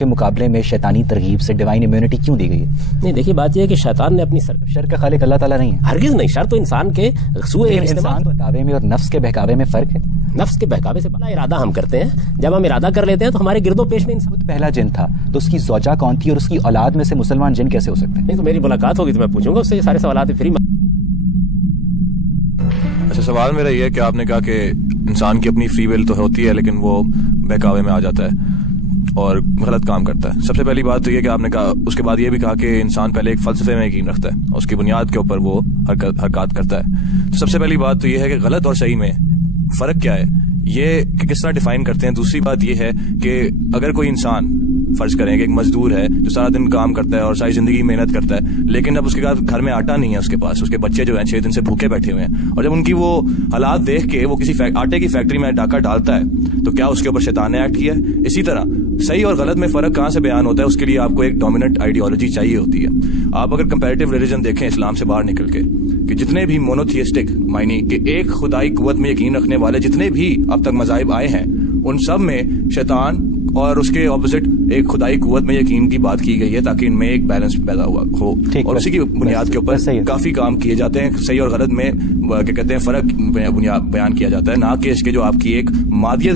کے مقابلے میں شیطانی ترغیب سے ڈیوائن امیونٹی کیوں دی گئی ہے؟ نہیں دیکھیے بات یہ ہے کہ شیطان نے اپنی شر کا خالق اللہ تعالیٰ نہیں ہے، ہرگز نہیں. شر تو انسان کے انسان بہکاوے میں اور نفس کے بہکاوے میں فرق ہے. نفس کے بہکاوے سے بڑا ارادہ ہم کرتے ہیں. جب ہم ارادہ کر لیتے ہیں تو ہمارے گرد و پیش میں انسان پہلا جن تھا تو اس کی زوجہ کون تھی اور اس کی اولاد میں سے مسلمان جن کیسے ہو سکتے ہیں؟ نہیں تو میری ملاقات ہوگی تو میں پوچھوں گا اس سے یہ سارے سوالات فری. اچھا سوال میرا یہ ہے کہ آپ نے کہا کہ انسان کی اپنی فری ول تو ہوتی ہے لیکن وہ بہکاوے میں آ جاتا ہے اور غلط کام کرتا ہے. سب سے پہلی بات تو یہ کہ آپ نے کہا اس کے بعد یہ بھی کہا کہ انسان پہلے ایک فلسفے میں یقین رکھتا ہے، اس کی بنیاد کے اوپر وہ حرکات کرتا ہے. تو سب سے پہلی بات تو یہ ہے کہ غلط اور صحیح میں فرق کیا ہے، یہ کہ کس طرح ڈیفائن کرتے ہیں. دوسری بات یہ ہے کہ اگر کوئی انسان فرض کریں کہ ایک مزدور ہے جو سارا دن کام کرتا ہے اور ساری زندگی محنت کرتا ہے، لیکن اب اس کے بعد گھر میں آٹا نہیں ہے، اس کے پاس اس کے بچے جو ہیں 6 دن سے بھوکے بیٹھے ہوئے ہیں، اور جب ان کی وہ حالات دیکھ کے وہ کسی آٹے کی فیکٹری میں ڈاکہ ڈالتا ہے تو کیا اس کے اوپر شیطان نے ایکٹ کیا ہے؟ اسی طرح صحیح اور غلط میں فرق کہاں سے بیان ہوتا ہے، اس کے لیے آپ کو ایک ڈومیننٹ آئیڈیالوجی چاہیے ہوتی ہے. آپ اگر کمپیریٹیو ریلیجن دیکھیں اسلام سے باہر نکل کے کہ جتنے بھی مونوتھیسٹک معنی کہ ایک خدائی قوت میں یقین رکھنے والے جتنے بھی اب تک مذاہب آئے ہیں، ان سب میں شیطان اور اس کے اپوزٹ ایک خدائی قوت میں یقین کی بات کی گئی ہے تاکہ ان میں ایک بیلنس پیدا ہوا ہو، اور اسی کی بنیاد کے اوپر کافی کام کیے جاتے ہیں. صحیح اور غلط میں کیا کہتے ہیں فرق بیان کیا جاتا ہے، نہ کہ اس کے جو آپ کی ایک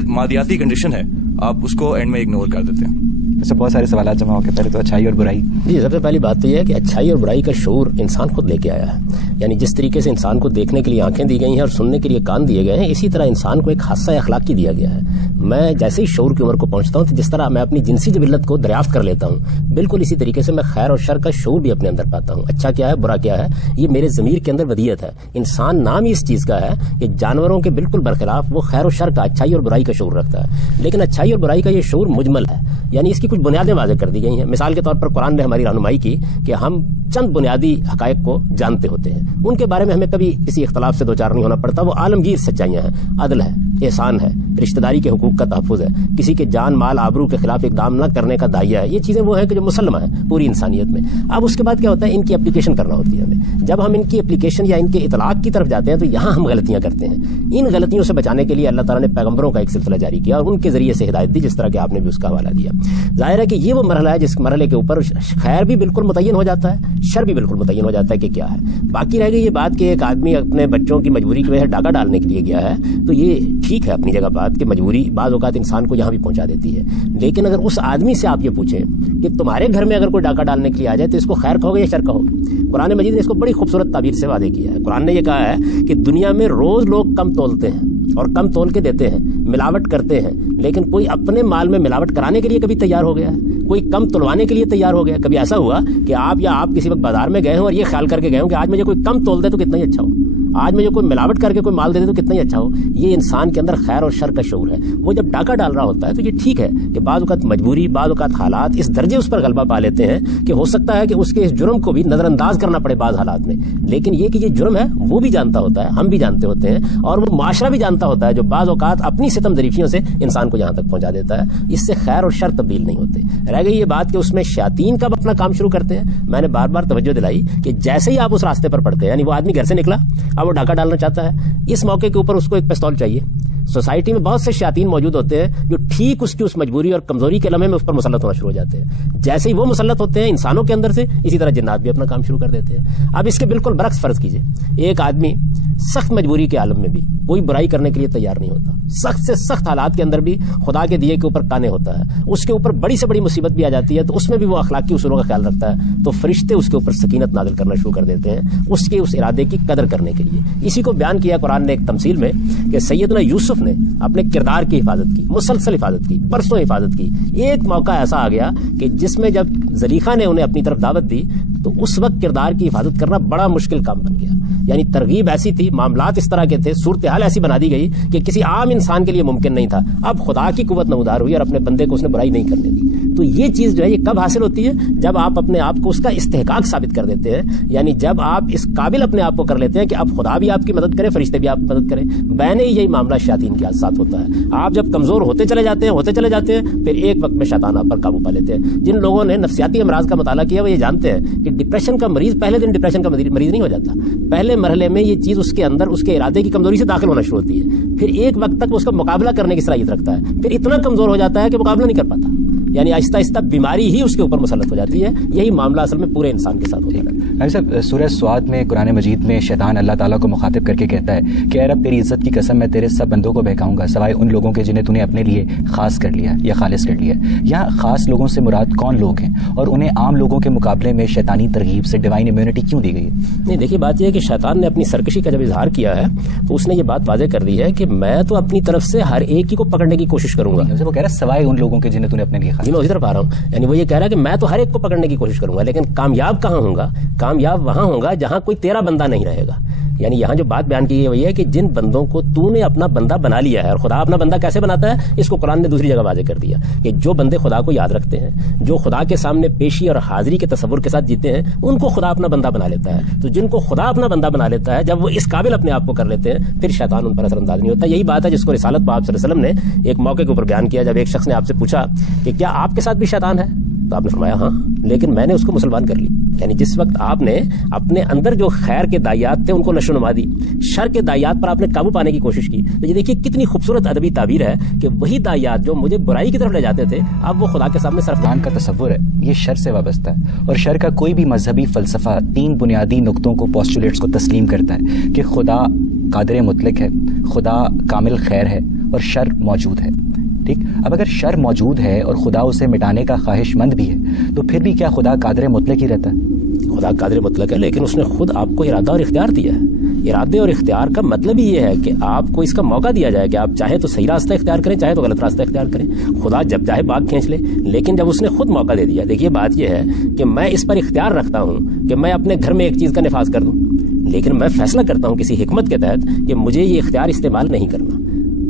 مادیاتی کنڈیشن ہے آپ اس کو اینڈ میں اگنور کر دیتے ہیں. ایسے بہت سارے سوالات جمع ہو کے پہلے تو اچھائی اور برائی. جی سب سے پہلی بات تو یہ ہے کہ اچھائی اور برائی کا شعور انسان خود لے کے آیا ہے. یعنی جس طریقے سے انسان کو دیکھنے کے لیے آنکھیں دی گئی ہیں اور سننے کے لیے کان دیے گئے ہیں، اسی طرح انسان کو ایک حصہ اخلاقی دیا گیا ہے. میں جیسے ہی شعور کی عمر کو پہنچتا ہوں تو جس طرح میں اپنی جنسی جبلت کو دریافت کر لیتا ہوں، بالکل اسی طریقے سے میں خیر اور شر کا شعور بھی اپنے اندر پاتا ہوں. اچھا کیا ہے، برا کیا ہے، یہ میرے ضمیر کے اندر ودیت ہے. انسان نام ہی اس چیز کا ہے کہ جانوروں کے بالکل برخلاف وہ خیر و شر کا، اچھائی اور برائی کا شعور رکھتا ہے. لیکن اچھائی اور برائی کا یہ شعور مجمل ہے، یعنی اس کی کچھ بنیادیں واضح کر دی گئی ہیں. مثال کے طور پر قرآن نے ہماری رہنمائی کی کہ ہم چند بنیادی حقائق کو جانتے ہوتے ہیں، ان کے بارے میں ہمیں کبھی کسی اختلاف سے دوچار نہیں ہونا پڑتا. وہ عالمگیر سچائیاں ہیں، عدل ہے، احسان ہے، رشتہ داری کے حقوق کا تحفظ ہے، کسی کے جان مال آبرو کے خلاف اقدام نہ کرنے کا داعیہ ہے. یہ چیزیں وہ ہیں کہ جو مسلمہ ہیں پوری انسانیت میں. اب اس کے بعد کیا ہوتا ہے، ان کی اپلیکیشن کرنا ہوتی ہے ہمیں. جب ہم ان کی اپلیکیشن یا ان کے اطلاق کی طرف جاتے ہیں تو یہاں ہم غلطیاں کرتے ہیں. ان غلطیوں سے بچانے کے لیے اللہ تعالیٰ نے پیغمبروں کا ایک سلسلہ جاری کیا اور ان کے ذریعے سے ہدایت دی، جس طرح کہ آپ نے بھی اس کا حوالہ دیا. ظاہر ہے کہ یہ وہ مرحلہ ہے جس مرحلے کے اوپر خیر بھی بالکل متعین ہو جاتا ہے، شر بھی بالکل متعین ہو جاتا ہے کہ کیا ہے. باقی رہ گئی یہ بات کہ ایک آدمی اپنے بچوں کی مجبوری کی وجہ سے ڈاکہ ڈالنے کے لیے گیا ہے، تو یہ ٹھیک ہے اپنی جگہ بات کہ مجبوری بعض اوقات انسان کو یہاں بھی پہنچا دیتی ہے. لیکن اگر اس آدمی سے آپ یہ پوچھیں کہ تمہارے گھر میں اگر کوئی ڈاکہ ڈالنے کے لیے آ جائے تو اس کو خیر کہو گے یا شر کہو گے؟ قرآن مجید نے اس کو بڑی خوبصورت تعبیر سے واضح کیا ہے. قرآن نے یہ کہا ہے کہ دنیا میں روز لوگ کم تولتے ہیں اور کم تول کے دیتے ہیں، ملاوٹ کرتے ہیں، لیکن کوئی اپنے مال میں ملاوٹ کرانے کے لیے کبھی تیار ہو گیا ہے؟ کوئی کم تلوانے کے لیے تیار ہو گیا؟ کبھی ایسا ہوا کہ آپ کسی وقت بازار میں گئے ہوں اور یہ خیال کر کے گئے ہوں کہ آج مجھے کوئی کم تول دے تو کتنا ہی اچھا ہو، آج مجھے کوئی ملاوٹ کر کے کوئی مال دے دے تو کتنا ہی اچھا ہو؟ یہ انسان کے اندر خیر اور شر کا شعور ہے. وہ جب ڈاکہ ڈال رہا ہوتا ہے تو یہ ٹھیک ہے کہ بعض اوقات مجبوری، بعض اوقات حالات اس درجے اس پر غلبہ پا لیتے ہیں کہ ہو سکتا ہے کہ اس کے اس جرم کو بھی نظر انداز کرنا پڑے بعض حالات میں. لیکن یہ کہ یہ جرم ہے وہ بھی جانتا ہوتا ہے، ہم بھی جانتے ہوتے ہیں، اور وہ معاشرہ بھی جانتا ہوتا ہے جو بعض اوقات اپنی ستم ظریفیوں سے انسان کو یہاں تک پہنچا دیتا ہے. اس سے خیر اور شر تبدیل نہیں ہوتے. رہ گئی یہ بات کہ اس میں شیاطین کب اپنا کام شروع کرتے ہیں. میں نے بار بار توجہ دلائی کہ جیسے ہی آپ اس راستے پر پڑتے ہیں، یعنی وہ آدمی گھر سے نکلا، اب وہ ڈاکہ ڈالنا چاہتا ہے، اس موقع کے اوپر اس کو ایک پستول چاہیے. سوسائٹی میں بہت سے شیاطین موجود ہوتے ہیں جو ٹھیک اس کی اس مجبوری اور کمزوری کے لمحے میں اس پر مسلط ہونا شروع ہو جاتے ہیں. جیسے ہی وہ مسلط ہوتے ہیں انسانوں کے اندر سے، اسی طرح جنات بھی اپنا کام شروع کر دیتے ہیں. اب اس کے بالکل برعکس فرض کیجئے ایک آدمی سخت مجبوری کے عالم میں بھی کوئی برائی کرنے کے لیے تیار نہیں ہوتا، سخت سے سخت حالات کے اندر بھی خدا کے دیے کے اوپر کانے ہوتا ہے، اس کے اوپر بڑی سے بڑی مصیبت بھی آ جاتی ہے تو اس میں بھی وہ اخلاقی اصولوں کا خیال رکھتا ہے، تو فرشتے اس کے اوپر سکینت نازل کرنا شروع کر دیتے ہیں اس کے اس ارادے کی قدر کرنے کے لیے. اسی کو بیان کیا قرآن نے ایک تمثیل میں کہ سیدنا یوسف نے اپنے کردار کی حفاظت کی، مسلسل حفاظت کی، برسوں حفاظت کی. ایک موقع ایسا آ گیا کہ جس میں جب زلیخا نے انہیں اپنی طرف دعوت دی تو اس وقت کردار کی حفاظت کرنا بڑا مشکل کام بن گیا. یعنی ترغیب ایسی تھی، معاملات اس طرح کے تھے، صورتحال ایسی بنا دی گئی کہ کسی عام انسان کے لیے ممکن نہیں تھا. اب خدا کی قوت نمودار ہوئی اور اپنے بندے کو اس نے برائی نہیں کرنے دی. تو یہ چیز جو ہے یہ کب حاصل ہوتی ہے؟ جب آپ اپنے آپ کو اس کا استحقاق ثابت کر دیتے ہیں، یعنی جب آپ اس قابل اپنے آپ کو کر لیتے ہیں کہ اب خدا بھی آپ کی مدد کرے، فرشتے بھی آپ کی مدد کریں. بین ہی یہی معاملہ شیاطین کے ساتھ ہوتا ہے. آپ جب کمزور ہوتے چلے جاتے ہیں پھر ایک وقت میں شیطان آپ پر قابو پا لیتے ہیں. جن لوگوں نے نفسیاتی امراض کا مطالعہ کیا وہ یہ جانتے ہیں کہ ڈپریشن کا مریض پہلے دن ڈپریشن کا مریض نہیں ہو جاتا. پہلے مرحلے میں یہ چیز اس کے اندر اس کے ارادے کی کمزوری سے داخل ہونا شروع ہوتی ہے، پھر ایک وقت تک اس کا مقابلہ کرنے کی صلاحیت رکھتا ہے، پھر اتنا کمزور ہو جاتا ہے کہ مقابلہ نہیں کر پاتا. یعنی آہستہ آہستہ بیماری ہی اس کے اوپر مسلط ہو جاتی ہے. یہی معاملہ اصل میں پورے انسان کے ساتھ ہوتا ہے. صاحب سورہ سواد میں قرآن مجید میں شیطان اللہ تعالیٰ کو مخاطب کر کے کہتا ہے کہ اے رب تیری عزت کی قسم میں تیرے سب بندوں کو بہکاؤں گا سوائے ان لوگوں کے جنہیں تو نے اپنے لیے خاص کر لیا یا خالص کر لیا. یہاں خاص لوگوں سے مراد کون لوگ ہیں اور انہیں عام لوگوں کے مقابلے میں شیطانی ترغیب سے ڈیوائن امیونٹی کیوں دی گئی ہے؟ نہیں دیکھیے بات یہ ہے کہ شیطان نے اپنی سرکشی کا جب اظہار کیا ہے تو اس نے یہ بات واضح کر دی ہے کہ میں تو اپنی طرف سے ہر ایک ہی کو پکڑنے کی کوشش کروں گا. وہ کہہ رہا ہے سوائے ان لوگوں کے جنہیں تو نے اپنے لیے خاص. میں اسی طرف آ رہا ہوں. یعنی وہ یہ کہہ رہا ہے کہ میں تو ہر ایک کو پکڑنے کی کوشش کروں گا لیکن کامیاب کہاں ہوں گا؟ کامیاب وہاں ہوں گا جہاں کوئی تیرا بندہ نہیں رہے گا. یعنی یہاں جو بات بیان کی ہے وہ یہ ہے کہ جن بندوں کو تو نے اپنا بندہ بنا لیا ہے. اور خدا اپنا بندہ کیسے بناتا ہے اس کو قرآن نے دوسری جگہ واضح کر دیا کہ جو بندے خدا کو یاد رکھتے ہیں, جو خدا کے سامنے پیشی اور حاضری کے تصور کے ساتھ جیتے ہیں, ان کو خدا اپنا بندہ بنا لیتا ہے. تو جن کو خدا اپنا بندہ بنا لیتا ہے جب وہ اس قابل اپنے آپ کو کر لیتے ہیں پھر شیطان ان پر اثر انداز نہیں ہوتا. یہی بات ہے جس کو رسالت پاک صلی اللہ علیہ وسلم نے ایک موقع کے اوپر بیان کیا. جب ایک شخص نے آپ سے پوچھا کہ کیا آپ کے ساتھ بھی شیطان ہے تو آپ نے فرمایا ہاں لیکن میں نے اس کو مسلمان کر لی. یعنی جس وقت آپ نے اپنے اندر جو خیر کے دائیات تھے ان کو نشو و نما دی, شر کے دائیات پر آپ نے قابو پانے کی کوشش کی. تو یہ دیکھیے کتنی خوبصورت ادبی تعبیر ہے کہ وہی دائیات جو مجھے برائی کی طرف لے جاتے تھے اب وہ خدا کے سامنے شیطان کا تصور ہے یہ شر سے وابستہ ہے. اور شر کا کوئی بھی مذہبی فلسفہ 3 بنیادی نقطوں کو پوسٹولیٹس کو تسلیم کرتا ہے کہ خدا قادر مطلق ہے, خدا کامل خیر ہے اور شر موجود ہے. ٹھیک, اب اگر شر موجود ہے اور خدا اسے مٹانے کا خواہش مند بھی ہے تو پھر بھی کیا خدا قادر مطلق ہی رہتا ہے؟ خدا قادر مطلق ہے لیکن اس نے خود آپ کو ارادہ اور اختیار دیا ہے. ارادے اور اختیار کا مطلب ہی یہ ہے کہ آپ کو اس کا موقع دیا جائے کہ آپ چاہے تو صحیح راستہ اختیار کریں چاہے تو غلط راستہ اختیار کریں. خدا جب چاہے باغ کھینچ لے لیکن جب اس نے خود موقع دے دیا. دیکھیے بات یہ ہے کہ میں اس پر اختیار رکھتا ہوں کہ میں اپنے گھر میں ایک چیز کا نفاذ کر دوں لیکن میں فیصلہ کرتا ہوں کسی حکمت کے تحت کہ مجھے یہ اختیار استعمال نہیں کرنا.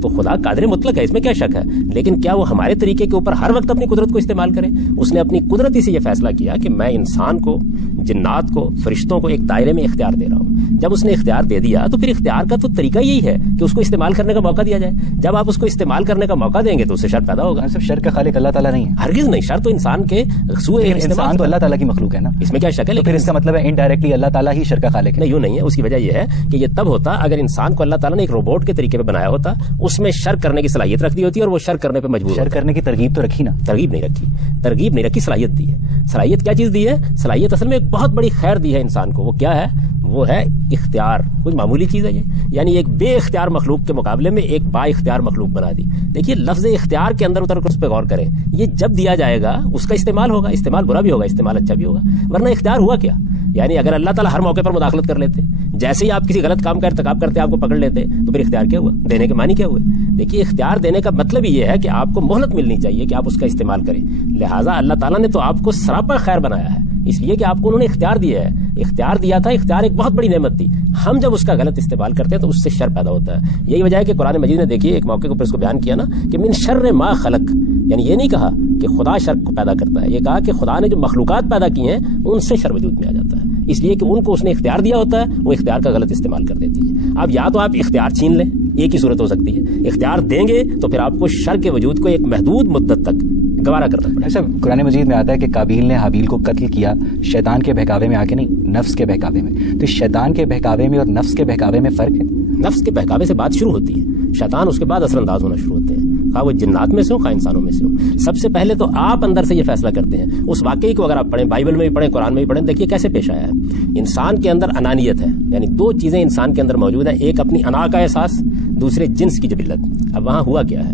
تو خدا قادر مطلق ہے اس میں کیا شک ہے, لیکن کیا وہ ہمارے طریقے کے اوپر ہر وقت اپنی قدرت کو استعمال کرے؟ اس نے اپنی قدرتی سے یہ فیصلہ کیا کہ میں انسان کو, جنات کو, فرشتوں کو ایک دائرے میں اختیار دے رہا ہوں. جب اس نے اختیار دے دیا تو پھر اختیار کا تو طریقہ یہی ہے کہ اس کو استعمال کرنے کا موقع دیا جائے. جب آپ اس کو استعمال کرنے کا موقع دیں گے تو اس سے شر پیدا ہوگا. صرف شر کا خالق اللہ تعالیٰ نہیں ہے, ہرگز نہیں. شر تو انسان کے انسان تو اللہ تعالیٰ کی مخلوق ہے نا, اس میں کیا شک ہے؟ پھر اس کا مطلب ہے انڈائریکٹلی اللہ تعالیٰ ہی شر کا خالق ہے. نہیں, یوں نہیں ہے. اس کی وجہ یہ ہے کہ یہ تب ہوتا اگر انسان کو اللہ تعالیٰ نے ایک روبوٹ کے طریقے پہ بنایا ہوتا, اس میں شر کرنے کی صلاحیت رکھ دی ہوتی اور وہ شر کرنے پہ مجبور. شر کرنے کی ترغیب تو رکھی نا؟ ترغیب نہیں رکھی, صلاحیت دی ہے. صلاحیت کیا چیز دی ہے؟ صلاحیت اصل میں ایک بہت بڑی خیر دی ہے انسان کو. وہ کیا ہے؟ وہ ہے اختیار. کوئی معمولی چیز ہے یہ؟ یعنی ایک بے اختیار مخلوق کے مقابلے میں ایک با اختیار مخلوق بنا دی. دیکھیے لفظ اختیار کے اندر اتر کر اس پہ غور کریں. یہ جب دیا جائے گا اس کا استعمال ہوگا, استعمال برا بھی ہوگا استعمال اچھا بھی ہوگا. ورنہ اختیار ہوا کیا؟ یعنی اگر اللہ تعالیٰ ہر موقع پر مداخلت کر لیتے, جیسے ہی آپ کسی غلط کام کا ارتکاب کرتے آپ کو پکڑ لیتے تو پھر اختیار کیا ہوا؟ دینے کے معنی کیا ہوئے؟ دیکھیے اختیار دینے کا مطلب یہ ہے کہ آپ کو مہلت ملنی چاہیے کہ آپ اس کا استعمال کریں. لہٰذا اللہ تعالیٰ نے تو آپ کو سراپا خیر بنایا ہے اس لیے کہ آپ کو انہوں نے اختیار دیا ہے. اختیار دیا تھا, اختیار ایک بہت بڑی نعمت تھی. ہم جب اس کا غلط استعمال کرتے ہیں تو اس سے شر پیدا ہوتا ہے. یہی وجہ ہے کہ قرآن مجید نے دیکھیے ایک موقع کے اوپر اس کو بیان کیا نا کہ من شر ما خلق. یعنی یہ نہیں کہا کہ خدا شر کو پیدا کرتا ہے, یہ کہا کہ خدا نے جو مخلوقات پیدا کی ہیں ان سے شر وجود میں آ جاتا ہے. اس لیے کہ ان کو اس نے اختیار دیا ہوتا ہے, وہ اختیار کا غلط استعمال کر دیتی ہے. اب یا تو آپ اختیار چھین لیں, ایک ہی صورت ہو سکتی ہے. اختیار دیں گے تو پھر آپ کو شر کے وجود کو ایک محدود مدت تک گوارا کرنا پڑے. ایسا قرآن مجید میں آتا ہے کہ قابیل نے حابیل کو قتل کیا شیطان کے بہکاوے میں آ کے, نہیں نفس کے بہکاوے میں. تو شیطان کے بہکاوے میں اور نفس کے بہکاوے میں فرق ہے؟ نفس کے بہکاوے سے بات شروع ہوتی ہے, شیطان اس کے بعد اثر انداز ہونا شروع ہوتے ہیں, خواہ وہ جنات میں سے ہوں خواہ انسانوں میں سے ہوں. سب سے پہلے تو آپ اندر سے یہ فیصلہ کرتے ہیں. اس واقعی کو اگر آپ پڑھیں, بائبل میں بھی پڑھیں, قرآن میں بھی پڑھیں, دیکھیے کیسے پیش آیا ہے. انسان کے اندر انانیت ہے, یعنی 2 چیزیں انسان کے اندر موجود ہیں, ایک اپنی انا کا احساس, دوسرے جنس کی جبلت. اب وہاں ہوا کیا ہے,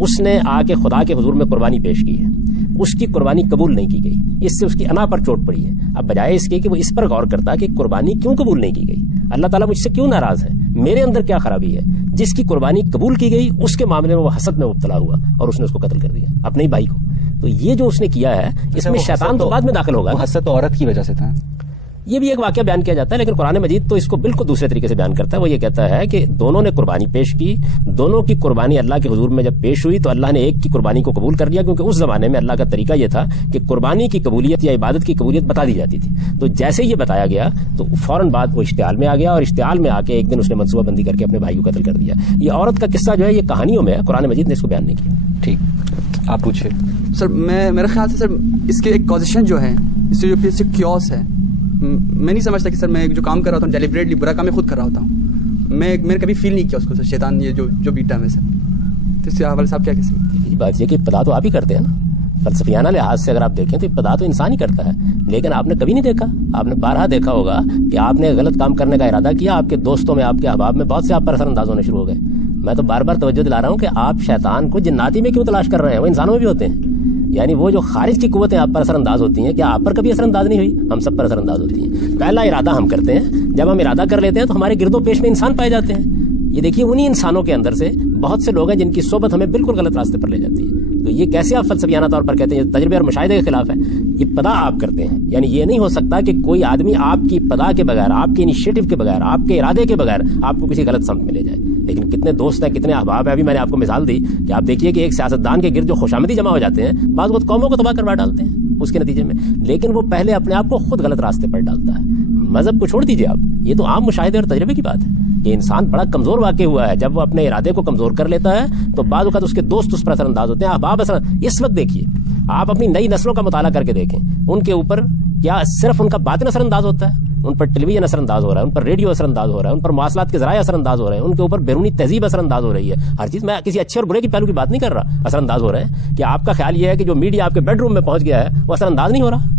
اس نے آ کے خدا کے حضور میں قربانی پیش کی ہے, اس کی قربانی قبول نہیں کی گئی, اس سے اس کی انا پر چوٹ پڑی ہے. اب بجائے اس کے کہ وہ اس پر غور کرتا کہ قربانی کیوں قبول نہیں کی گئی, اللہ تعالیٰ مجھ سے کیوں ناراض ہے, میرے اندر کیا خرابی ہے. جس کی قربانی قبول کی گئی اس کے معاملے میں وہ حسد میں مبتلا ہوا اور اس نے اس کو قتل کر دیا, اپنے ہی بھائی کو. تو یہ جو اس نے کیا ہے اس میں شیطان تو بعد میں داخل ہوگا. وہ حسد تو عورت کی وجہ سے تھا. یہ بھی ایک واقعہ بیان کیا جاتا ہے لیکن قرآن مجید تو اس کو بالکل دوسرے طریقے سے بیان کرتا ہے. وہ یہ کہتا ہے کہ دونوں نے قربانی پیش کی, دونوں کی قربانی اللہ کے حضور میں جب پیش ہوئی تو اللہ نے ایک کی قربانی کو قبول کر لیا, کیونکہ اس زمانے میں اللہ کا طریقہ یہ تھا کہ قربانی کی قبولیت یا عبادت کی قبولیت بتا دی جاتی تھی. تو جیسے یہ بتایا گیا تو فوراً بعد وہ اشتعال میں آ گیا, اور اشتعال میں آ کے ایک دن اس نے منصوبہ بندی کر کے اپنے بھائی کو قتل کر دیا. یہ عورت کا قصہ جو ہے یہ کہانیوں میں ہے, قرآن مجید نے اس کو بیان نہیں کیا. ٹھیک, آپ پوچھے سر. میرے خیال سے سر اس کے ایک کازیشن جو ہے, اس سے جو پھر کیوس ہے, میں نہیں سمجھتا کہ سر میں جو کام کر رہا ہوتا ہوں ڈیلیبریٹلی برا کام میں خود کر رہا ہوتا ہوں. میں نے کبھی فیل نہیں کیا اس کو سر, شیطان یہ جو بیٹا ہے سر. تو اس کے حوالے سے آپ کیا کہہ سکتے ہیں؟ بات یہ کہ پتا تو آپ ہی کرتے ہیں نا, فلسفیانہ لحاظ سے اگر آپ دیکھیں تو ابتدا تو انسان ہی کرتا ہے، لیکن آپ نے کبھی نہیں دیکھا، آپ نے بارہا دیکھا ہوگا کہ آپ نے غلط کام کرنے کا ارادہ کیا، آپ کے دوستوں میں، آپ کے احباب میں بہت سے آپ پر اثر انداز ہونے شروع ہو گئے. میں تو بار بار توجہ دلا رہا ہوں کہ آپ شیطان کو جناتی میں کیوں تلاش کر رہے ہیں، وہ انسانوں میں بھی ہوتے ہیں. یعنی وہ جو خارج کی قوتیں آپ پر اثر انداز ہوتی ہیں، کیا آپ پر کبھی اثر انداز نہیں ہوئی؟ ہم سب پر اثر انداز ہوتی ہیں. پہلا ارادہ ہم کرتے ہیں، جب ہم ارادہ کر لیتے ہیں تو ہمارے گرد و پیش میں انسان پائے جاتے ہیں. یہ دیکھیے انہی انسانوں کے اندر سے بہت سے لوگ ہیں جن کی صحبت ہمیں بالکل غلط راستے پر لے جاتی ہے. تو یہ کیسے آپ فلسفیانہ طور پر کہتے ہیں؟ یہ تجربے اور مشاہدے کے خلاف ہے. ابتدا آپ کرتے ہیں، یعنی یہ نہیں ہو سکتا کہ کوئی آدمی آپ کی ابتدا کے بغیر، آپ کے انیشیٹو کے بغیر، آپ کے ارادے کے بغیر آپ کو کسی غلط سمت میں لے جائے. لیکن کتنے دوست ہیں، کتنے احباب ہیں. ابھی میں نے آپ کو مثال دی کہ آپ دیکھیے کہ ایک سیاستدان کے گرد جو خوشامدی جمع ہو جاتے ہیں، بعض وقت قوموں کو تباہ کروا ڈالتے ہیں اس کے نتیجے میں، لیکن وہ پہلے اپنے آپ کو خود غلط راستے پر ڈالتا ہے. مذہب کو چھوڑ دیجیے آپ، یہ تو عام مشاہدے اور تجربے کی بات ہے کہ انسان بڑا کمزور واقع ہوا ہے. جب وہ اپنے ارادے کو کمزور کر لیتا ہے تو بعض اوقات اس کے دوست اس پر اثر انداز ہوتے ہیں، احباب اثر. اس وقت دیکھیے آپ اپنی نئی نسلوں کا مطالعہ کر کے دیکھیں، ان کے اوپر کیا صرف ان کا باطن اثر انداز ہوتا ہے؟ ان پر ٹیلی ویژن اثر انداز ہو رہا ہے، ان پر ریڈیو اثر انداز ہو رہا ہے، ان پر مواصلات کے ذرائع اثر انداز ہو رہے ہیں، ان کے اوپر بیرونی تہذیب اثر انداز ہو رہی ہے. ہر چیز، میں کسی اچھے اور برے کی پہلو کی بات نہیں کر رہا، اثر انداز ہو رہے ہیں. کہ آپ کا خیال یہ ہے کہ جو میڈیا آپ کے بیڈ روم میں پہنچ گیا ہے وہ اثر انداز نہیں ہو رہا؟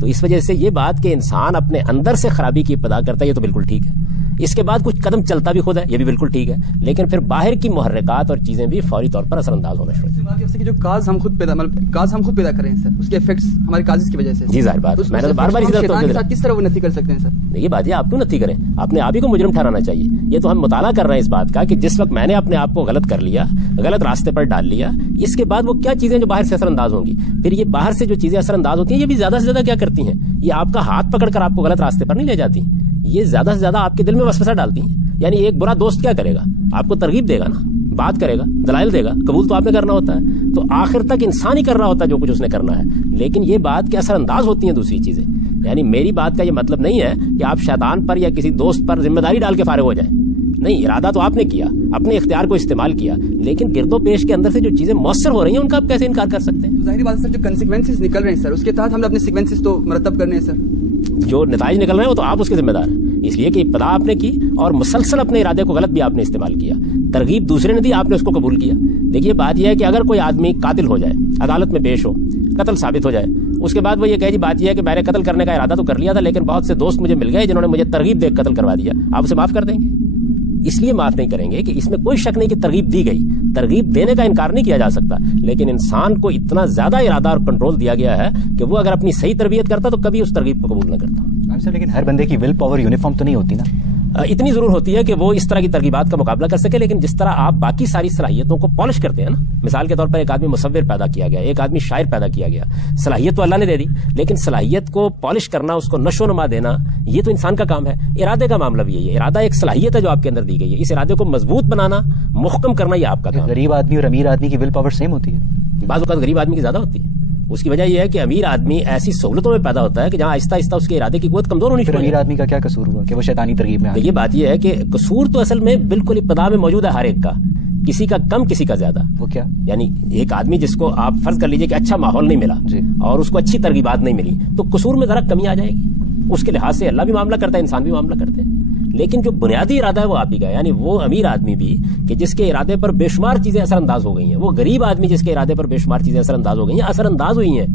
تو اس وجہ سے یہ بات کہ انسان اپنے اندر سے خرابی کی ابتدا کرتا ہے، یہ تو بالکل ٹھیک ہے. اس کے بعد کچھ قدم چلتا بھی خود ہے، یہ بھی بالکل ٹھیک ہے. لیکن پھر باہر کی محرکات اور چیزیں بھی فوری طور پر اثر انداز ہونا شروع ہوتی. جو کاز ہم خود پیدا کر رہے ہیں سر، اس کے ایفیکٹس ہمارے کازز کی وجہ سے. جی ظاہر بات، میں نے بار بار شیطان کے ساتھ کس طرح وہ نتی کر سکتے ہیں سر؟ یہ بات ہے، آپ کیوں نتی کریں؟ اپنے آپ ہی کو مجرم ٹھہرانا چاہیے. یہ تو ہم مطالعہ کر رہے ہیں اس بات کا کہ جس وقت میں نے اپنے آپ کو غلط کر لیا، غلط راستے پر ڈال لیا، اس کے بعد وہ کیا چیزیں جو باہر سے اثر انداز ہوں گی. پھر یہ باہر سے جو چیزیں اثر انداز ہوتی ہیں، یہ بھی زیادہ سے زیادہ کیا کرتی ہیں؟ یہ آپ کا ہاتھ پکڑ کر آپ کو غلط راستے پر نہیں لے جاتی، یہ زیادہ سے زیادہ آپ کے دل میں وسوسہ ڈالتی ہیں. یعنی ایک برا دوست کیا کرے گا؟ آپ کو ترغیب دے گا نا، بات کرے گا، دلائل دے گا، قبول تو آپ نے کرنا ہوتا ہے. تو آخر تک انسان ہی کر رہا ہوتا ہے جو کچھ اس نے کرنا ہے. لیکن یہ بات کہ اثر انداز ہوتی ہیں دوسری چیزیں. یعنی میری بات کا یہ مطلب نہیں ہے کہ آپ شیطان پر یا کسی دوست پر ذمہ داری ڈال کے فارغ ہو جائیں. نہیں، ارادہ تو آپ نے کیا، اپنے اختیار کو استعمال کیا، لیکن گرد و پیش کے اندر سے جو چیزیں مؤثر ہو رہی ہیں ان کا آپ کیسے انکار کر سکتے ہیں؟ ظاہری بات ہے سر، جو کنسیکوینسز نکل رہے ہیں سر، اس کے تحت ہم نے اپنے سیکوینسز تو مرتب کرنے ہیں سر. جو نتائج نکل رہے ہیں وہ تو آپ اس کے ذمہ دار ہیں، اس لیے کہ ابتدا آپ نے کی اور مسلسل اپنے ارادے کو غلط بھی آپ نے استعمال کیا. ترغیب دوسرے نے دی، آپ نے اس کو قبول کیا. دیکھیے بات یہ ہے کہ اگر کوئی آدمی قاتل ہو جائے، عدالت میں پیش ہو، قتل ثابت ہو جائے، اس کے بعد وہ یہ کہے جی بات یہ ہے کہ میں نے قتل کرنے کا ارادہ تو کر لیا تھا، لیکن بہت سے دوست مجھے مل گئے جنہوں نے مجھے ترغیب دے قتل کروا دیا، آپ اسے معاف کر دیں گے؟ اس لیے معاف نہیں کریں گے کہ اس میں کوئی شک نہیں کہ ترغیب دی گئی، ترغیب دینے کا انکار نہیں کیا جا سکتا، لیکن انسان کو اتنا زیادہ ارادہ اور کنٹرول دیا گیا ہے کہ وہ اگر اپنی صحیح تربیت کرتا تو کبھی اس ترغیب کو قبول نہ کرتا. لیکن ہر بندے کی ول پاور یونیفارم تو نہیں ہوتی نا. اتنی ضرور ہوتی ہے کہ وہ اس طرح کی ترغیبات کا مقابلہ کر سکے. لیکن جس طرح آپ باقی ساری صلاحیتوں کو پالش کرتے ہیں نا، مثال کے طور پر ایک آدمی مصور پیدا کیا گیا، ایک آدمی شاعر پیدا کیا گیا، صلاحیت تو اللہ نے دے دی، لیکن صلاحیت کو پالش کرنا، اس کو نشو و نما دینا، یہ تو انسان کا کام ہے. ارادے کا معاملہ بھی ہے، ارادہ ایک صلاحیت ہے جو آپ کے اندر دی گئی ہے، اس ارادے کو مضبوط بنانا، محکم کرنا، یہ آپ کا کام ہے. غریب آدمی اور امیر آدمی کی ول پاور سیم ہوتی ہے؟ بعض اوقات غریب آدمی کی زیادہ ہوتی ہے. اس کی وجہ یہ ہے کہ امیر آدمی ایسی سہولتوں میں پیدا ہوتا ہے کہ جہاں آہستہ آہستہ اس کے ارادے کی قوت کمزور ہونی شروع ہوتی ہے. امیر آدمی کا کیا قصور ہوا کہ وہ شیطانی ترغیب میں؟ یہ بات یہ ہے کہ قصور تو اصل میں بالکل ابتدا میں موجود ہے ہر ایک کا، کسی کا کم کسی کا زیادہ. وہ کیا؟ یعنی ایک آدمی جس کو آپ فرض کر لیجئے کہ اچھا ماحول نہیں ملا جی، اور اس کو اچھی ترغیبات نہیں ملی، تو قصور میں ذرا کمی آ جائے گی. اس کے لحاظ سے اللہ بھی معاملہ کرتا ہے، انسان بھی معاملہ کرتے ہیں. لیکن جو بنیادی ارادہ ہے وہ آپ ہی کا ہے. یعنی وہ امیر آدمی بھی کہ جس کے ارادے پر بے شمار چیزیں اثر انداز ہو گئی ہیں، وہ غریب آدمی جس کے ارادے پر بے شمار چیزیں اثر انداز ہو گئی ہیں، اثر انداز ہوئی ہیں.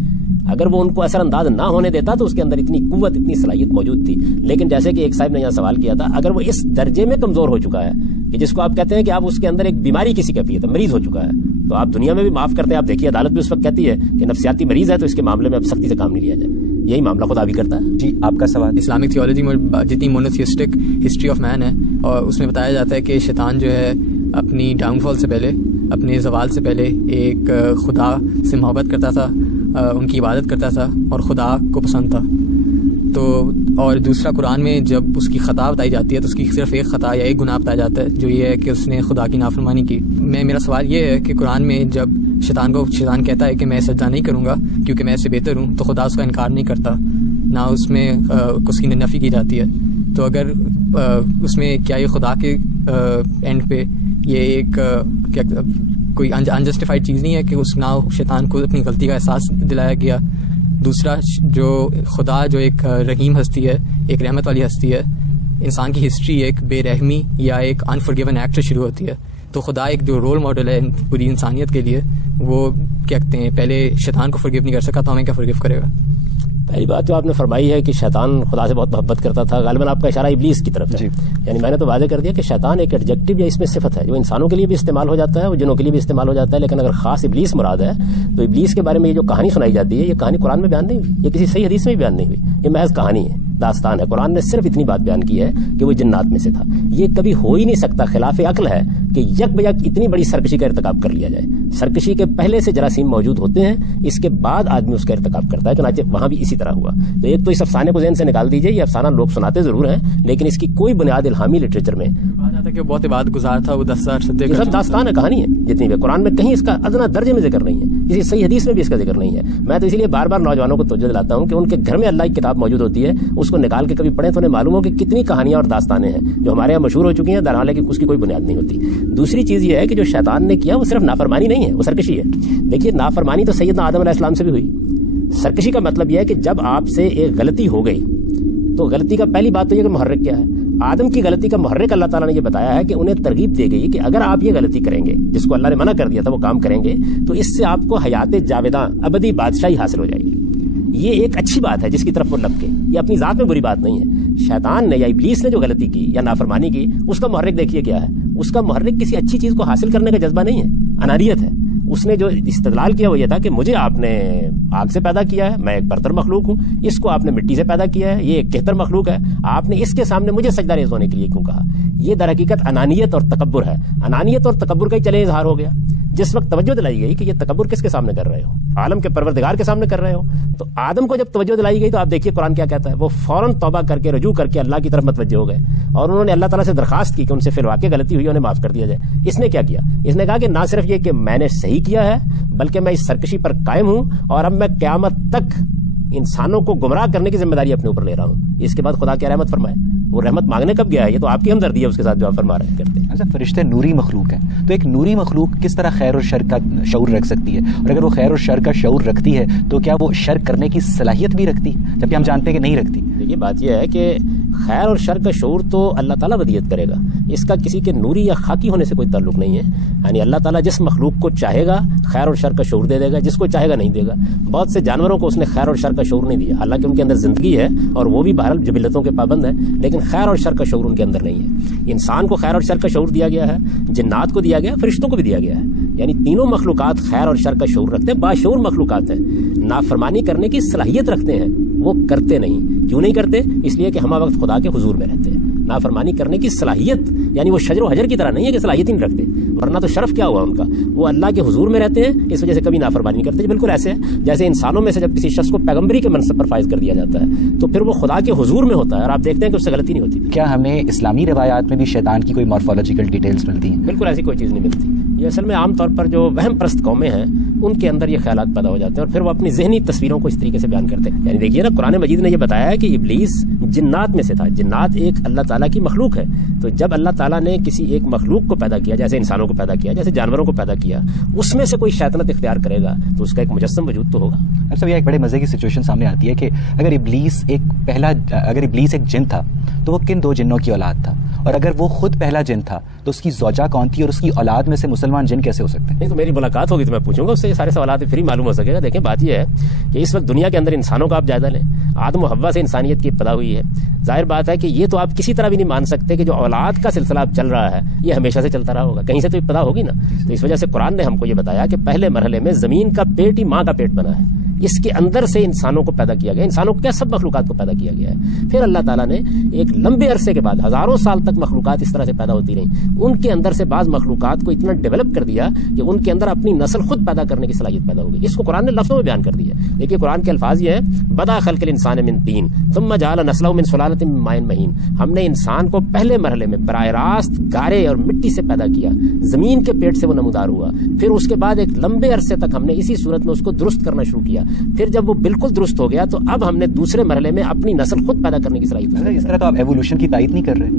اگر وہ ان کو اثر انداز نہ ہونے دیتا تو اس کے اندر اتنی قوت، اتنی صلاحیت موجود تھی. لیکن جیسے کہ ایک صاحب نے یہاں سوال کیا تھا، اگر وہ اس درجے میں کمزور ہو چکا ہے کہ جس کو آپ کہتے ہیں کہ آپ اس کے اندر ایک بیماری کسی کیفیت ہے، مریض ہو چکا ہے، تو آپ دنیا میں بھی معاف کرتے ہیں. آپ دیکھیے عدالت بھی اس وقت کہتی ہے کہ نفسیاتی مریض ہے تو اس کے معاملے میں اب سختی سے کام نہیں لیا جائے. یہی معاملہ خدا بھی کرتا ہے. جی آپ کا سوال. اسلامک تھیولوجی میں جتنی مونوتھیسٹک ہسٹری آف مین ہے، اور اس میں بتایا جاتا ہے کہ شیطان جو ہے اپنی ڈاؤن فال سے پہلے، اپنے زوال سے پہلے ایک خدا سے محبت کرتا تھا، ان کی عبادت کرتا تھا اور خدا کو پسند تھا. تو اور دوسرا قرآن میں جب اس کی خطا بتائی جاتی ہے تو اس کی صرف ایک خطا یا ایک گناہ بتایا جاتا ہے، جو یہ ہے کہ اس نے خدا کی نافرمانی کی. میرا سوال یہ ہے کہ قرآن میں جب شیطان کہتا ہے کہ میں سجدہ نہیں کروں گا کیونکہ میں اس سے بہتر ہوں، تو خدا اس کا انکار نہیں کرتا، نہ اس میں اس کی نفی کی جاتی ہے. تو اگر اس میں کیا یہ خدا کے اینڈ پہ یہ ایک کوئی انجسٹیفائڈ چیز نہیں ہے کہ اس نہ شیطان کو اپنی غلطی کا احساس دلایا گیا؟ دوسرا، جو خدا جو ایک رحیم ہستی ہے، ایک رحمت والی ہستی ہے، انسان کی ہسٹری ایک بے رحمی یا ایک انفارگیون ایکٹ سے شروع ہوتی ہے. تو خدا ایک جو رول ماڈل ہے پوری انسانیت کے لیے، وہ کیا کہتے ہیں پہلے شیطان کو فرگیو نہیں کر سکا تو ہمیں کیا فرگیو کرے گا؟ پہلی بات جو آپ نے فرمائی ہے کہ شیطان خدا سے بہت محبت کرتا تھا، غالباً آپ کا اشارہ ابلیس کی طرف ہے. یعنی میں نے تو واضح کر دیا کہ شیطان ایک ایڈجیکٹو یا اس میں صفت ہے جو انسانوں کے لیے بھی استعمال ہو جاتا ہے، وہ جنوں کے لیے بھی استعمال ہو جاتا ہے، لیکن اگر خاص ابلیس مراد ہے تو ابلیس کے بارے میں یہ جو کہانی سنائی جاتی ہے، یہ کہانی قرآن میں بیان نہیں ہوئی، یہ کسی صحیح حدیث میں بھی بیان نہیں ہوئی، یہ محض کہانی ہے، داستان ہے. قرآن نے صرف اتنی بات بیان کی ہے کہ وہ جنات میں سے تھا. یہ کبھی ہو ہی نہیں سکتا، خلاف عقل ہے کہ یک بیک اتنی بڑی سرکشی کا ارتکاب کر لیا جائے. سرکشی کے پہلے سے جراثیم موجود ہوتے ہیں، اس کے بعد آدمی اس کا ارتکاب کرتا ہے. چنانچہ وہاں بھی اسی طرح ہوا. تو ایک تو اس افسانے کو ذہن سے نکال دیجئے، یہ افسانہ لوگ سناتے ضرور ہیں لیکن اس کی کوئی بنیاد الہامی لٹریچر میں تھا کہ بہت عبادت گزار تھا، وہ 10,000 صدقے یہ سب داستان ہے، کہانی ہے جتنی بھی. قرآن میں کہیں اس کا ادنا درجے میں ذکر نہیں ہے، کسی صحیح حدیث میں بھی اس کا ذکر نہیں ہے. میں تو اسی لیے بار بار نوجوانوں کو توجہ دلاتا ہوں کہ ان کے گھر میں اللہ کی کتاب موجود ہوتی ہے، اس کو نکال کے کبھی پڑھیں تو انہیں معلوم ہو کہ کتنی کہانیاں اور داستانیں ہیں جو ہمارے یہاں مشہور ہو چکی ہیں، درحال کہ اس کی کوئی بنیاد نہیں ہوتی. دوسری چیز یہ ہے کہ جو شیطان نے کیا وہ صرف نافرمانی نہیں ہے، وہ سرکشی ہے. دیکھیے نافرمانی تو سیدنا آدم علیہ السلام سے بھی ہوئی. سرکشی کا مطلب یہ ہے کہ جب آپ سے ایک غلطی ہو گئی تو غلطی کا پہلی بات تو یہ کہ محرک کیا ہے. آدم کی غلطی کا محرک اللہ تعالیٰ نے یہ بتایا ہے کہ انہیں ترغیب دی گئی کہ اگر آپ یہ غلطی کریں گے جس کو اللہ نے منع کر دیا تھا وہ کام کریں گے تو اس سے آپ کو حیات جاویداں ابدی بادشاہی حاصل ہو جائے گی. یہ ایک اچھی بات ہے جس کی طرف وہ لپکے، یہ اپنی ذات میں بری بات نہیں ہے. شیطان نے یا ابلیس نے جو غلطی کی یا نافرمانی کی اس کا محرک دیکھیے کیا ہے. اس کا محرک کسی اچھی چیز کو حاصل کرنے کا جذبہ نہیں ہے، انانیت ہے. اس نے جو استدلال کیا وہ یہ تھا کہ مجھے آپ نے آگ سے پیدا کیا ہے، میں ایک برتر مخلوق ہوں، اس کو آپ نے مٹی سے پیدا کیا ہے، یہ ایک کہتر مخلوق ہے، آپ نے اس کے سامنے مجھے سجدہ ریز ہونے کے لیے کیوں کہا. یہ در حقیقت انانیت اور تکبر ہے. انانیت اور تکبر کا ہی چلے اظہار ہو گیا. جس وقت توجہ دلائی گئی کہ یہ تکبر کس کے سامنے کر رہے ہو، عالم کے پروردگار کے سامنے کر رہے ہو، تو آدم کو جب توجہ دلائی گئی تو آپ دیکھیے قرآن کیا کہتا ہے. وہ فوراً توبہ کر کے رجوع کر کے اللہ کی طرف متوجہ ہو گئے اور انہوں نے اللہ تعالیٰ سے درخواست کی کہ ان سے فی الواقع غلطی ہوئی انہیں معاف کر دیا جائے. اس نے کیا کیا؟ اس نے کہا کہ نہ صرف یہ کہ میں نے صحیح کیا ہے بلکہ میں اس سرکشی پر قائم ہوں اور اب میں قیامت تک انسانوں کو گمراہ کرنے کی ذمہ داری اپنے اوپر لے رہا ہوں. اس کے بعد خدا کیا رحمت فرمائے. وہ رحمت مانگنے کب گیا ہے؟ یہ تو آپ کی ہمدردی ہے اس کے ساتھ جو آپ فرما رہے ہیں کرتے ہیں. اچھا، فرشتے نوری مخلوق ہیں تو ایک نوری مخلوق کس طرح خیر اور شر کا شعور رکھ سکتی ہے؟ اور اگر وہ خیر اور شر کا شعور رکھتی ہے تو کیا وہ شر کرنے کی صلاحیت بھی رکھتی ہے جبکہ ہم جانتے ہیں کہ نہیں رکھتی؟ دیکھیے بات یہ ہے کہ خیر اور شر کا شعور تو اللہ تعالیٰ ودیت کرے گا، اس کا کسی کے نوری یا خاکی ہونے سے کوئی تعلق نہیں ہے. یعنی اللہ تعالیٰ جس مخلوق کو چاہے گا خیر اور شر کا شعور دے دے گا، جس کو چاہے گا نہیں دے گا. بہت سے جانوروں کو اس نے خیر اور شر کا شعور نہیں دیا، حالانکہ ان کے اندر زندگی ہے اور وہ بھی بہرحال جبلتوں کے پابند ہیں، لیکن خیر اور شر کا شعور ان کے اندر نہیں ہے. انسان کو خیر اور شر کا شعور دیا گیا ہے، جنات کو دیا گیا ہے، فرشتوں کو بھی دیا گیا ہے. یعنی تینوں مخلوقات خیر اور شر کا شعور رکھتے ہیں، باشعور مخلوقات ہیں. نافرمانی کرنے کی صلاحیت رکھتے ہیں، وہ کرتے نہیں. کیوں نہیں کرتے؟ اس لیے کہ ہمہ وقت خدا کے حضور میں رہتے ہیں. نافرمانی کرنے کی صلاحیت یعنی وہ شجر و حجر کی طرح نہیں ہے کہ صلاحیت ہی نہیں رکھتے، ورنہ تو شرف کیا ہوا ان کا. وہ اللہ کے حضور میں رہتے ہیں، اس وجہ سے کبھی نافرمانی نہیں کرتے. بالکل ایسے ہے جیسے انسانوں میں سے جب کسی شخص کو پیغمبری کے منصب پر فائز کر دیا جاتا ہے تو پھر وہ خدا کے حضور میں ہوتا ہے اور آپ دیکھتے ہیں کہ اس سے غلطی نہیں ہوتی. کیا ہمیں اسلامی روایات میں بھی شیطان کی کوئی مارفولوجیکل ڈیٹیلز ملتی ہیں؟ بالکل ایسی کوئی چیز نہیں ملتی. یہ اصل میں عام طور پر جو وہم پرست قومیں ہیں ان کے اندر یہ خیالات پیدا ہو جاتے ہیں اور پھر وہ اپنی ذہنی تصویروں کو اس طریقے سے بیان کرتے ہیں. یعنی دیکھیے نا، قرآن مجید نے یہ بتایا ہے کہ ابلیس جنات میں سے تھا. جنات ایک اللہ تعالیٰ کی مخلوق ہے. تو جب اللہ تعالیٰ نے کسی ایک مخلوق کو پیدا کیا، جیسے انسانوں کو پیدا کیا، جیسے جانوروں کو پیدا کیا، اس میں سے کوئی شیطنت اختیار کرے گا تو اس کا ایک مجسم وجود تو ہوگا. اب سب یہ ایک بڑے مزے کی سچویشن سامنے آتی ہے کہ اگر ابلیس ایک جن تھا تو وہ کن دو جنوں کی اولاد تھا؟ اور اگر وہ خود پہلا جن تھا تو اس کی زوجہ کون تھی اور اس کی اولاد میں سے مسلمان جن کیسے ہو سکتے ہیں؟ نہیں تو میری ملاقات ہوگی تو میں پوچھوں گا اس سے، یہ سارے سوالات فری معلوم ہو سکے گا. دیکھیں بات یہ ہے کہ اس وقت دنیا کے اندر انسانوں کا آپ جائزہ لیں. آدم و حوا سے انسانیت کی ابتدا ہوئی ہے. ظاہر بات ہے کہ یہ تو آپ کسی طرح بھی نہیں مان سکتے کہ جو اولاد کا سلسلہ اب چل رہا ہے یہ ہمیشہ سے چلتا رہا ہوگا، کہیں سے تو ابتدا ہوگی نا. تو اس وجہ سے قرآن نے ہم کو یہ بتایا کہ پہلے مرحلے میں زمین کا پیٹ ہی ماں کا پیٹ بنا ہے، اس کے اندر سے انسانوں کو پیدا کیا گیا. انسانوں کو کیا، سب مخلوقات کو پیدا کیا گیا ہے. پھر اللہ تعالیٰ نے ایک لمبے عرصے کے بعد، ہزاروں سال تک مخلوقات اس طرح سے پیدا ہوتی رہیں، ان کے اندر سے بعض مخلوقات کو اتنا ڈیولپ کر دیا کہ ان کے اندر اپنی نسل خود پیدا کرنے کی صلاحیت پیدا ہو گئی. اس کو قرآن نے لفظوں میں بیان کر دیا. دیکھیے قرآن کے الفاظ یہ ہیں، بدا خلق الانسان من طین ثم جعل نسلہ من سلالۃ من ماء مہین. ہم نے انسان کو پہلے مرحلے میں براہ راست گارے اور مٹی سے پیدا کیا، زمین کے پیٹ سے وہ نمودار ہوا. پھر اس کے بعد ایک لمبے عرصے تک ہم نے اسی صورت میں اس کو درست کرنا شروع کیا. پھر جب وہ بالکل درست ہو گیا تو اب ہم نے دوسرے مرحلے میں اپنی نسل خود پیدا کرنے کی صلاحیت. اس طرح تو آپ ایوولوشن کی تائید نہیں کر رہے.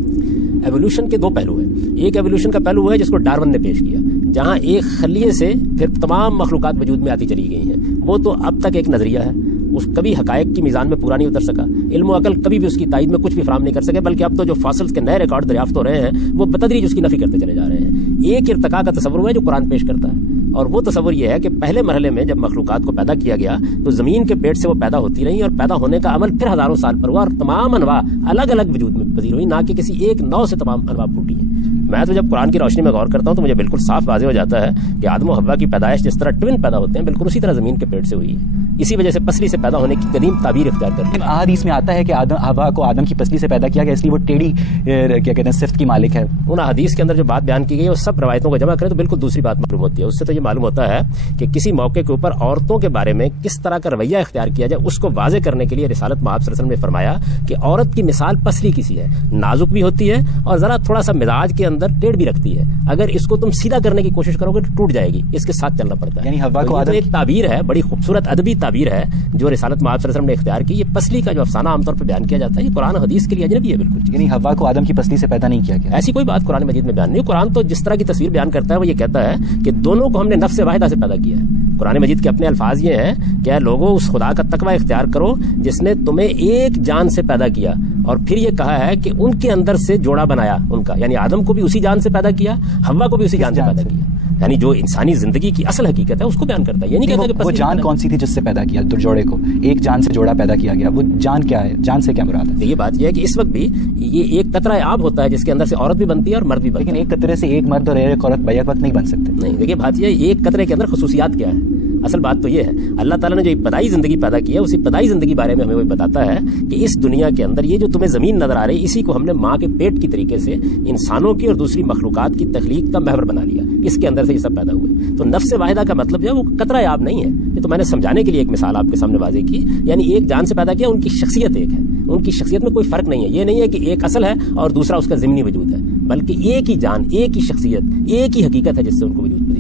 ایوولوشن کے دو پہلو ہیں. ایک ایوولوشن کا پہلو ہے جس کو ڈارون نے پیش کیا، جہاں ایک خلیے سے پھر تمام مخلوقات وجود میں آتی چلی گئی ہیں. وہ تو اب تک ایک نظریہ ہے. اس کبھی حقائق کی میزان میں پورا نہیں اتر سکا. علم و عقل کبھی بھی اس کی تائید میں کچھ بھی فراہم نہیں کر سکے, بلکہ اب تو جو فاسلز کے نئے ریکارڈ دریافت ہو رہے ہیں وہ بتدریج اس کی نفی کرتے چلے جا رہے ہیں. ایک ارتقاء کا تصور ہے جو قرآن پیش کرتا ہے, اور وہ تصور یہ ہے کہ پہلے مرحلے میں جب مخلوقات کو پیدا کیا گیا تو زمین کے پیٹ سے وہ پیدا ہوتی رہی, اور پیدا ہونے کا عمل پھر ہزاروں سال پر ہوا, اور تمام انواع الگ الگ وجود میں پذیر ہوئی, نہ کہ کسی ایک نوع سے تمام انواع پھوٹی ہیں. میں تو جب قرآن کی روشنی میں غور کرتا ہوں تو مجھے بالکل صاف واضح ہو جاتا ہے کہ آدم و حوا کی پیدائش جس طرح ٹوین پیدا ہوتے ہیں بالکل اسی طرح زمین کے پیٹ سے ہوئی ہے. اسی وجہ سے پسلی سے پیدا ہونے کی قدیم تعبیر اختیار کرتی ہے. احادیث میں آتا ہے کہ حوا کو آدم کی پسلی سے پیدا کیا گیا, اس لیے وہ ٹیڑھی کیا کہتے ہیں صفت کی مالک ہے. ان احادیث کے اندر جو بات بیان کی گئی ہے وہ سب روایتوں کو جمع کریں تو بالکل دوسری بات معلوم ہوتی ہے. اس سے تو یہ معلوم ہوتا ہے کہ کسی موقع کے اوپر عورتوں کے بارے میں کس طرح کا رویہ اختیار کیا جائے, اس کو واضح کرنے کے لیے رسالت مآب صلی اللہ علیہ وسلم نے فرمایا کہ عورت کی مثال پسلی کی سی ہے, نازک بھی ہوتی ہے اور ذرا تھوڑا سا مزاج کے اندر ٹیڑھ بھی رکھتی ہے. اگر اس کو تم سیدھا کرنے کی کوشش کرو گے تو ٹوٹ جائے گی, اس کے ساتھ چلنا پڑتا ہے. یعنی حوا کو ایک تعبیر ہے, بڑی خوبصورت ادبی تعبیر ہے جو رسالت مآب صلی اللہ علیہ وسلم نے اختیار کی. یہ پسلی کا جو افسانہ عام طور پر بیان کیا جاتا ہے یہ قرآن حدیث کے لیے اجنبی ہے بالکل. یعنی حوا کو آدم کی پسلی سے پیدا نہیں کیا گیا, ایسی کوئی بات قرآن مجید میں بیان نہیں. قرآن تو جس طرح کی تصویر بیان کرتا ہے وہ یہ کہتا ہے کہ دونوں کو ہم نے نفس واحدہ سے پیدا کیا ہے. قرآن مجید کے اپنے الفاظ یہ ہیں کہ لوگوں اس خدا کا تقوی اختیار کرو جس نے تمہیں ایک جان سے پیدا کیا, اور پھر یہ کہا ہے کہ ان کے اندر سے جوڑا بنایا ان کا, یعنی آدم کو بھی اسی جان سے پیدا کیا, حوا کو بھی اسی جان سے پیدا کیا. یعنی جو انسانی زندگی کی اصل حقیقت ہے اس کو بیان کرتا ہے. یہ نہیں کہتا کہ وہ جان کون سی تھی جس سے پیدا کیا جوڑے کو, ایک جان سے جوڑا پیدا کیا گیا, وہ جان کیا ہے, جان سے کیا مراد ہے؟ یہ بات یہ ہے کہ اس وقت بھی یہ ایک قطرہ آب ہوتا ہے جس کے اندر سے عورت بھی بنتی ہے اور مرد بھی بنتا ہے. لیکن ایک قطرے سے ایک مرد اور ایک عورت بیک وقت نہیں بن سکتے. نہیں, دیکھیے بات یہ ہے ایک قطرے کے اندر خصوصیات کیا ہے. اصل بات تو یہ ہے اللہ تعالیٰ نے جو ابتدائی زندگی پیدا کی ہے اسی ابتدائی زندگی بارے میں ہمیں وہ بتاتا ہے کہ اس دنیا کے اندر یہ جو تمہیں زمین نظر آ رہی اسی کو ہم نے ماں کے پیٹ کی طریقے سے انسانوں کی اور دوسری مخلوقات کی تخلیق کا محور بنا لیا, اس کے اندر سے یہ سب پیدا ہوئے. تو نفس واحدہ کا مطلب جو ہے وہ قطرہ آب نہیں ہے. یہ تو میں نے سمجھانے کے لیے ایک مثال آپ کے سامنے واضح کی. یعنی ایک جان سے پیدا کیا, ان کی شخصیت ایک ہے, ان کی شخصیت میں کوئی فرق نہیں ہے. یہ نہیں ہے کہ ایک اصل ہے اور دوسرا اس کا ضمنی وجود ہے, بلکہ ایک ہی جان, ایک ہی شخصیت, ایک ہی حقیقت ہے جس سے ان کو وجود ملی.